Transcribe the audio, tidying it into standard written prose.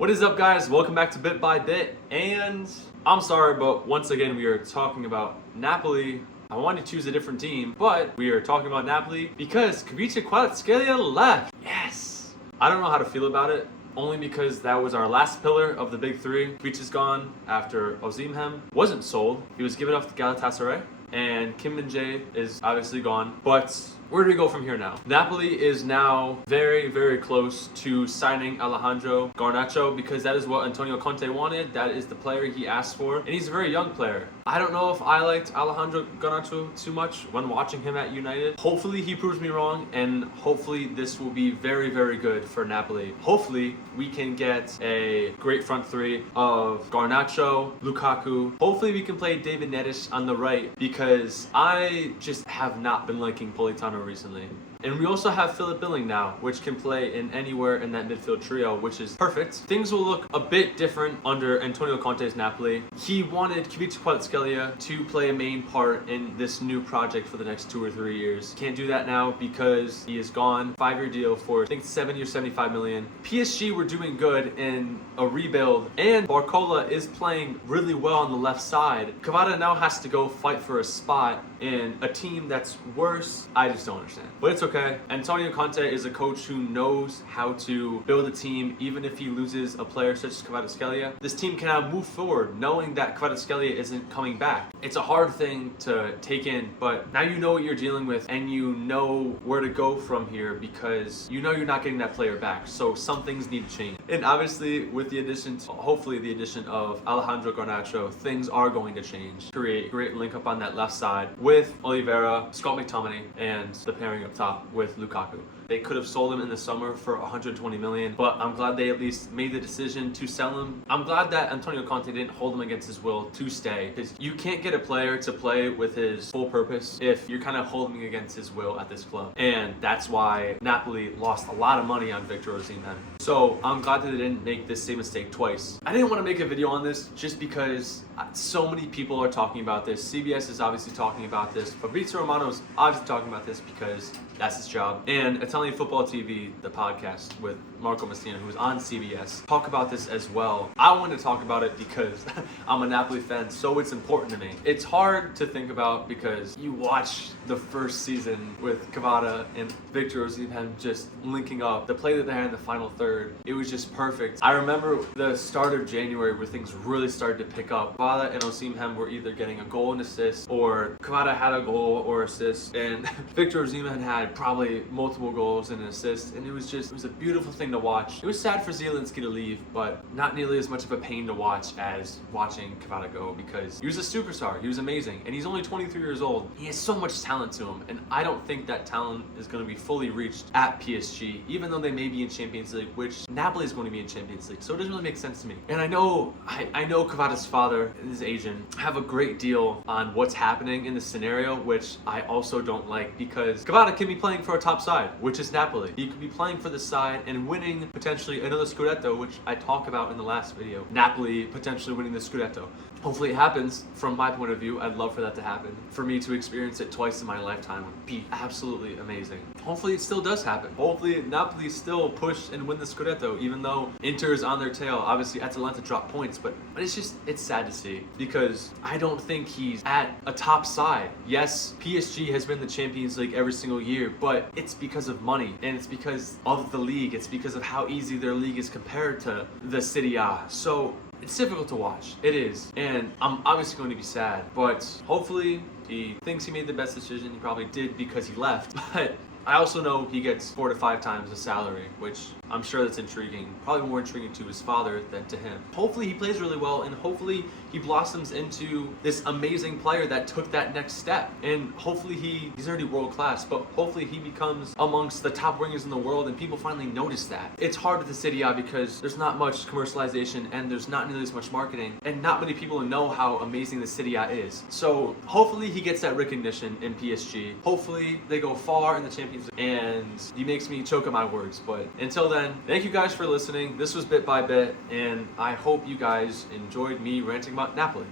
What is up, guys? Welcome back to Bit by Bit, and I'm sorry, but once again we are talking about Napoli. I wanted to choose a different team, but we are talking about Napoli because Kvara left. Yes! I don't know how to feel about it, only because that was our last pillar of the big three. Kvara's gone after Osimhen wasn't sold. He was given up to Galatasaray, and Kim Min-jae is obviously gone, but where do we go from here now? Napoli is now very, very close to signing Alejandro Garnacho because that is what Antonio Conte wanted. That is the player he asked for, and he's a very young player. I don't know if I liked Alejandro Garnacho too much when watching him at United. Hopefully he proves me wrong, and hopefully this will be very, very good for Napoli. Hopefully we can get a great front three of Garnacho, Lukaku. Hopefully we can play David Neres on the right because I just have not been liking Politano recently. And we also have Philip Billing now, which can play in anywhere in that midfield trio, which is perfect. Things will look a bit different under Antonio Conte's Napoli. He wanted Kvara to play a main part in this new project for the next 2 or 3 years. Can't do that now because he is gone. 5-year deal for, I think, 70 or 75 million. PSG were doing good in a rebuild, and Barcola is playing really well on the left side. Kvara now has to go fight for a spot in a team that's worse. I just don't understand. But it's okay. Antonio Conte is a coach who knows how to build a team even if he loses a player such as Kvara. This team can now move forward knowing that Kvara isn't coming back. It's a hard thing to take in, but now you know what you're dealing with and you know where to go from here because you know you're not getting that player back. So some things need to change. And obviously with the addition, hopefully the addition of Alejandro Garnacho, things are going to change. Create a great link up on that left side with Oliveira, Scott McTominay, and the pairing up top with Lukaku. They could have sold him in the summer for 120 million, but I'm glad they at least made the decision to sell him. I'm glad that Antonio Conte didn't hold him against his will to stay, because you can't get a player to play with his full purpose if you're kind of holding him against his will at this club. And that's why Napoli lost a lot of money on Victor Osimhen. So I'm glad that they didn't make this same mistake twice. I didn't want to make a video on this just because so many people are talking about this. CBS is obviously talking about this. Fabrizio Romano is obviously talking about this because that's his job. And Italian Football TV, the podcast with Marco Messina, who's on CBS, talk about this as well. I want to talk about it because I'm a Napoli fan, so it's important to me. It's hard to think about because you watch the first season with Kvara and Victor Osimhen just linking up. The play that they had in the final third, it was just perfect. I remember the start of January where things really started to pick up. Kvara and Osimhen were either getting a goal and assist, or Kvara had a goal or assist, and Victor Osimhen had probably multiple goals and an assist, and it was a beautiful thing to watch. It was sad for Zielinski to leave, but not nearly as much of a pain to watch as watching Kvara go because he was a superstar. He was amazing, and he's only 23 years old. He has so much talent to him, and I don't think that talent is going to be fully reached at PSG, even though they may be in Champions League, which Napoli is going to be in Champions League, so it doesn't really make sense to me. And I know Kvara's father and his agent have a great deal on what's happening in this scenario, which I also don't like because Kvara can be playing for a top side, which is Napoli. He could be playing for the side and winning potentially another Scudetto, which I talk about in the last video. Napoli potentially winning the Scudetto. Hopefully it happens. From my point of view, I'd love for that to happen. For me to experience it twice in my lifetime would be absolutely amazing. Hopefully it still does happen. Hopefully Napoli still push and win the Scudetto, even though Inter is on their tail. Obviously Atalanta dropped points, but it's sad to see because I don't think he's at a top side. Yes, PSG has been in the Champions League every single year, but it's because of money and it's because of the league. It's because of how easy their league is compared to the Serie A. So it's difficult to watch. It is. And I'm obviously going to be sad, but hopefully he thinks he made the best decision. He probably did because he left, but I also know he gets 4 to 5 times the salary, which I'm sure that's intriguing. Probably more intriguing to his father than to him. Hopefully he plays really well, and hopefully he blossoms into this amazing player that took that next step. And hopefully he's already world class, but hopefully he becomes amongst the top wingers in the world and people finally notice that. It's hard with the Serie A because there's not much commercialization and there's not nearly as much marketing, and not many people know how amazing the Serie A is. So hopefully he gets that recognition in PSG. Hopefully they go far in the Champions League, and he makes me choke on my words. But until then, thank you guys for listening. This was Bit by Bit, and I hope you guys enjoyed me ranting about Napoli.